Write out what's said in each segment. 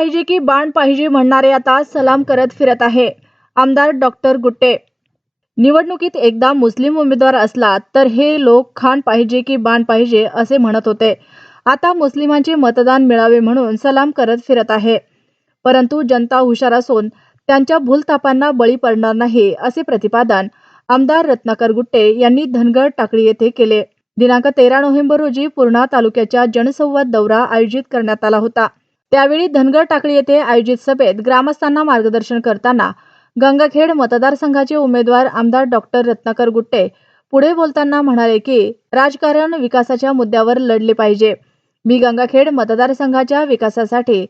पाहिजे की बाण पाहिजे म्हणणारे आता सलाम करत फिरत आहे. आमदार डॉक्टर गुट्टे. निवडणुकीत एकदा मुस्लिम उमेदवार असला तर हे लोक खान पाहिजे की बाण पाहिजे असे म्हणत होते. आता मुस्लिमांचे मतदान मिळावे म्हणून सलाम करत फिरत आहे. परंतु जनता हुशार असून त्यांच्या भूलतापांना बळी पडणार नाही असे प्रतिपादन आमदार रत्नाकर गुट्टे यांनी धनगड टाकळी येथे केले. दिनांक तेरा नोव्हेंबर रोजी पूर्णा तालुक्याच्या जनसंवाद दौरा आयोजित करण्यात आला होता. त्यावेळी धनगर टाकळी येथे आयोजित सभेत ग्रामस्थांना मार्गदर्शन करताना गंगाखेड मतदारसंघाचे उमेदवार आमदार डॉक्टर रत्नाकर गुट्टे पुढे बोलताना म्हणाले की राजकारण विकासाच्या मुद्द्यावर लढले पाहिजे. मी गंगाखेड मतदारसंघाच्या विकासासाठी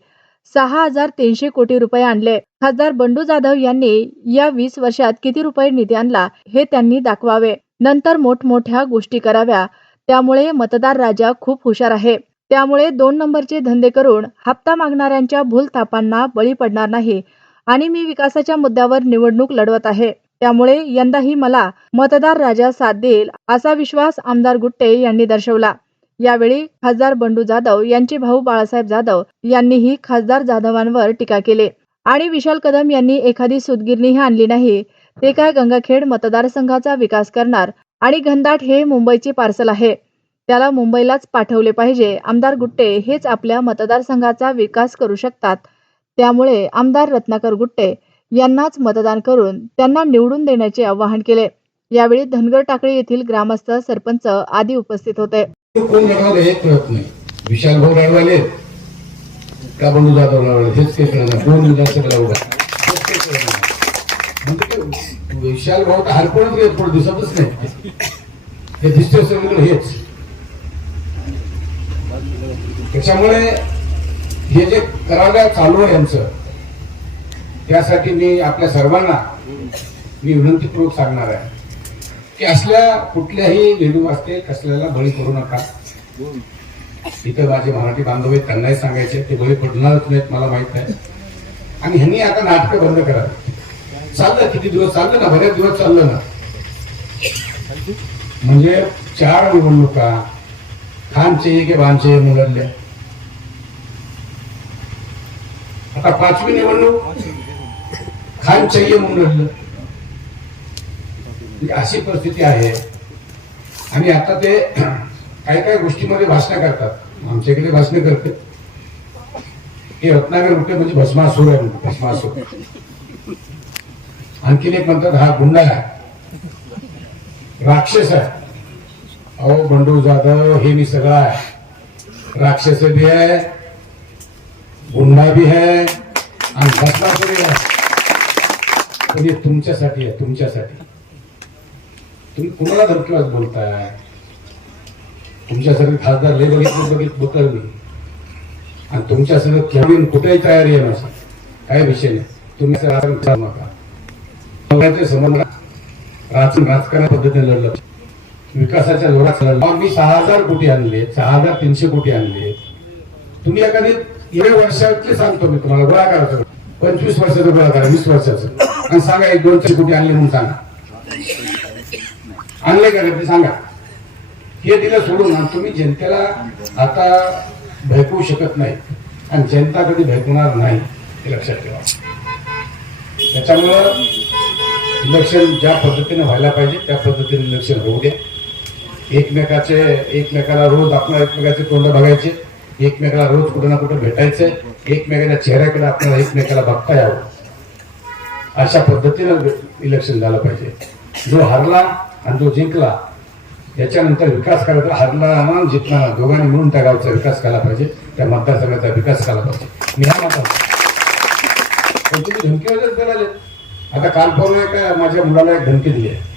सहा हजार तीनशे कोटी रुपये आणले. खासदार बंडू जाधव यांनी या वीस वर्षात किती रुपये निधी आणला हे त्यांनी दाखवावे. नंतर मोठमोठ्या गोष्टी कराव्या. त्यामुळे मतदार राजा खूप हुशार आहे. त्यामुळे दोन नंबरचे धंदे करून हप्ता मागणाऱ्यांच्या भूलथापांना बळी पडणार नाही. आणि मी विकासाच्या मुद्द्यावर निवडणूक लढवत आहे. त्यामुळे यंदाही मला मतदार राजा साथ देईल असा विश्वास आमदार गुट्टे यांनी दर्शवला. यावेळी खासदार बंडू जाधव यांचे भाऊ बाळासाहेब जाधव यांनीही खासदार जाधवांवर टीका केली. आणि विशाल कदम यांनी एखादी सुदगिरणीही आणली नाही. ते काय गंगाखेड मतदारसंघाचा विकास करणार आणि घनदाट हे मुंबईचे पार्सल आहे. त्याला मुंबईलाच पाठवले पाहिजे. आमदार गुट्टे हेच आपल्या मतदारसंघाचा विकास करू शकतात. त्यामुळे आमदार रत्नाकर गुट्टे यांनाच मतदान करून त्यांना निवडून देण्याचे आवाहन केले. यावेळी धनगर टाकळी येथील ग्रामस्थ सरपंच आदी उपस्थित होते. विशाल भाऊ लढवाले का बंधू जाधव लढवाले हेच काही कळत नाही. कोण विधानसभेला उभा म्हणजे विशाल भाऊ तर हरपणच घेत पण दिसतच नाही. हे दिसते सगळं हेच. त्याच्यामुळे हे जे करायला चालू आहे यांचं त्यासाठी मी आपल्या सर्वांना मी विनंतीपूर्वक सांगणार आहे की असल्या कुठल्याही वेणू असते कसल्याला बळी करू नका. इथं माझे मराठी बांधव आहेत त्यांनाही सांगायचे ते बळी पडणारच नाहीत मला माहीत आहे. आणि ह्यांनी आता नाटकं बंद करा चाललं किती दिवस चाललं ना? बऱ्याच दिवस चाललं ना? म्हणजे चार निवडणुका खानचे की बांचे मुलांल्या आता पाचवी निवडणूक? खान चाहिए म्हणजे अशी परिस्थिती आहे. आणि आता ते काही काही गोष्टीमध्ये भाषणं करतात. आमच्याकडे भाषणं करते हे रत्नागर कुठे म्हणजे भस्मासूर आहे म्हणते, भस्मासूर. आणखीन एक म्हणतात हा गुंडा आहे राक्षस आहे. अहो बंडू जाधव हे मी सगळं आहे. राक्षस बी आहे गुंडा बी आहे आणि घटना बी आहे. पण हे तुमच्यासाठी आहे तुमच्यासाठी. तुम्ही कुणाला धमकीवाज बोलताय? तुमच्यासाठी खासदार लय बघितलं बघित बोलताय मी. आणि तुमच्यासंग केवढी कुठेही तयारी आहे माझी. काही विषय नाही. तुम्ही असं नका. समोर राजकारण पद्धतीने लढलं विकासाच्या जोरात लढलं मी सहा हजार कोटी आणले सहा हजार तीनशे कोटी आणले. तुम्ही एखादी एवढ्या वर्षातले सांगतो मी तुम्हाला गोळा करायचं पंचवीस वर्षाचं गोळा करा वीस वर्षाचं. आणि सांगा एक दोनशे कोटी आणले म्हणून सांगा. आणले का ते सांगा. हे दिलं सोडून तुम्ही जनतेला आता भयकवू शकत नाही. आणि जनता कधी भयकवणार नाही हे लक्षात ठेवा. त्याच्यामुळं इलेक्शन ज्या पद्धतीने व्हायला पाहिजे त्या पद्धतीने इलेक्शन होऊ द्या. एकमेकाचे एकमेकाला रोज आपण एकमेकाचे तोंड बघायचे एकमेकाला रोज कुठं ना कुठं भेटायचे एकमेकाच्या चेहऱ्याकडे आपल्याला एकमेकाला बघता यावं. अशा पद्धतीनं इलेक्शन झालं पाहिजे. जो हरला आणि जो जिंकला याच्यानंतर विकास करायचा. हरला ना जिंकला दोघांनी मिळून त्या गावचा विकास केला पाहिजे त्या मतदारसंघाचा विकास केला पाहिजे. मी हा पण तुम्ही धमकी वगैरे आता काल पाहून एका माझ्या मुलाला एक धमकी दिली आहे.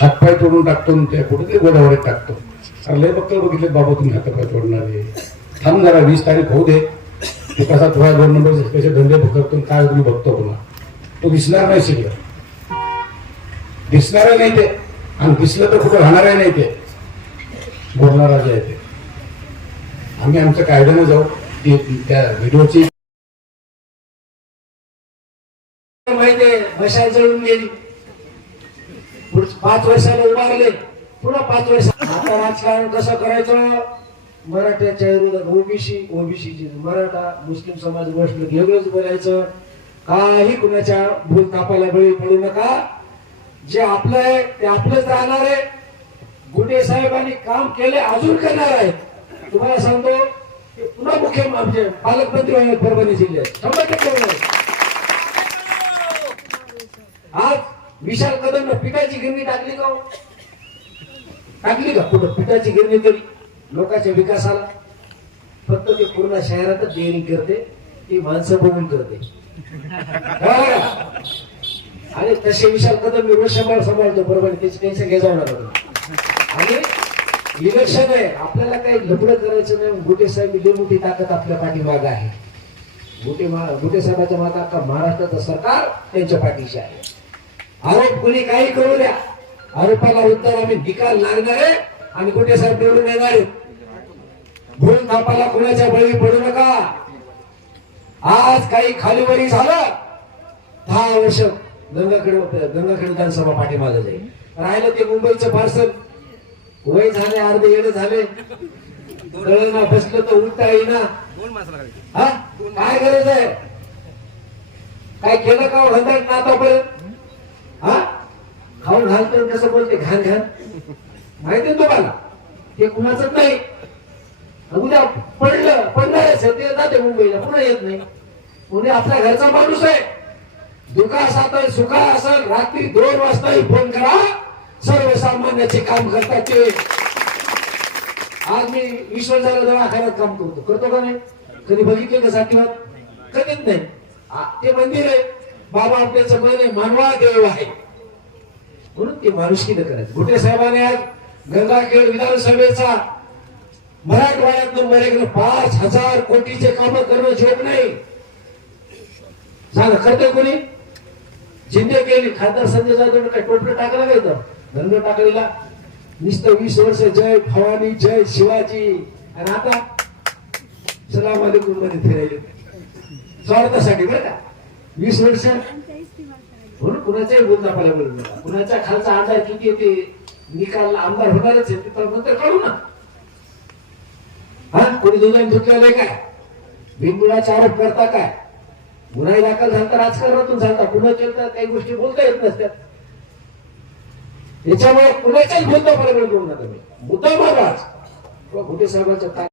हातपाय तोडून टाकतो आणि ते कुठेतरी गोदावरीत टाकतो. अरे लय बघतो बघितले बाबा तुम्ही हातपाय तोडणारे थांब जरा वीस तारीख होऊ दे. तू कसा थोडा दोन नंबर कसे धंदे करतो आणि काय तुम्ही बघतो पुन्हा. तो दिसणार नाही शिकला दिसणार नाही ते. आणि दिसलं तर कुठं राहणार नाही ते. बोलणारा जे आहे ते. आम्ही आमच्या कायद्याने जाऊ. ती त्या व्हिडिओची माहितीये मशाल जळून गेली. पाच वर्षाला उभारले. पुन्हा पाच वर्ष आता राजकारण कसं करायचं? मराठ्याच्या विरोधात ओबीसी ओबीसीची मराठा मुस्लिम समाज गोष्ट वेगळंच बोलायचं. काही कुणाच्या भूल तापाला बळी पडू नका. जे आपलं आहे ते आपलंच राहणार आहे. गुडे साहेबांनी काम केले अजून करणार आहेत. तुम्हाला सांगतो की पुन्हा मुख्य म्हणजे पालकमंत्री होणार परभणी जिल्ह्यात. शंभर टक्के होणार. आज विशाल कदम पिठाची गिरणी टाकली का हो? टाकली का? कुठं? पिठाची गिरणी तरी लोकांच्या विकासाला. फक्त ते पूर्ण शहरातच देणी करते. ती माणसं बघून करते. आणि तसे विशाल कदम मी रोज सांभाळ सांभाळतो बरोबर त्याची टेन्शन घ्यायचं होणार आणि इलेक्शन आहे. आपल्याला काही लपडं करायचं नाही. गुटे साहेब लई मोठी ताकद आपल्या पाठीमाग आहे. गुटे मा- गुटे साहेबाच्या मागे अख्खा महाराष्ट्राचं सरकार त्यांच्या पाठीशी आहे. आरोप कुणी काही करू द्या. आरोपाला उत्तर आम्ही निकाल लागणार आहे. आणि कुठे साहेब निवडून येणार आहे? भूल थापाला कुणाच्या बळी पडू नका. आज काही खालीवरी झालं. दहा वर्ष गंगाखेड गंगाखेड विधानसभा पाठीमागे जाईल. राहिलं ते मुंबईचं पार्सल. वय झाले अर्धे येणं झाले. दळणा बसलं तर उलटा येईना. हा? काय गरज आहे? काय केलं का हो? घंटाट ना आतापर्यंत हा? खाऊन घाल तर कसं बोलते? घाल घाल. माहिती तुम्हाला? ते कुणाच नाही. उद्या पडलं पडणारच आहे, ते जाते मुंबईला. पुन्हा येत नाही. पुणे आपल्या घरचा माणूस आहे. दुखा असाल सुखा असाल रात्री दोन वाजताही फोन करा. सर्वसामान्याचे काम करतात ते. आज मी ईश्वर दवाखान्यात काम करतो. करतो का नाही? कधी बघितले का साठीवाद कधीच नाही. ते मंदिर आहे. बाबा आपल्या मन आहे मानवा देव आहे. म्हणून ते माणुसकीनं करायचं गुटे साहेबाने आज गंगाखेड विधानसभेचा मराठवाड्यात नंबर एक पाच हजार कोटीचे काम करणं झोप नाही. झालं करतं कोणी? जिंदे केली खासदार संजय जाधव काय टोपलं टाकलं का तर? धंदा टाकलेला. नुसतं वीस वर्ष जय भवानी जय शिवाजी. आणि आता सलाम अलेकुममध्ये फिरायले. स्वार्थासाठी बरं का? वीस वर्ष? म्हणून कुणाच्याही बोलता पाहिजे बोलू नका कुणाच्या खालचा आधार किती येते निकाल आमदार होणारच आहे तिथं करू ना. हा? कोणी दुधाने धुतलेलं आहे काय? बिनबुडाचा आरोप करता काय? गुन्हा दाखल झाला राजकारणातून झाला पुन्हा चलता काही गोष्टी बोलता येत नसत्यात याच्यामुळे कुणाच्याच बोलता पाहिजे बोलू नका मी मुद्दा माराज कुठे साहेबांच्या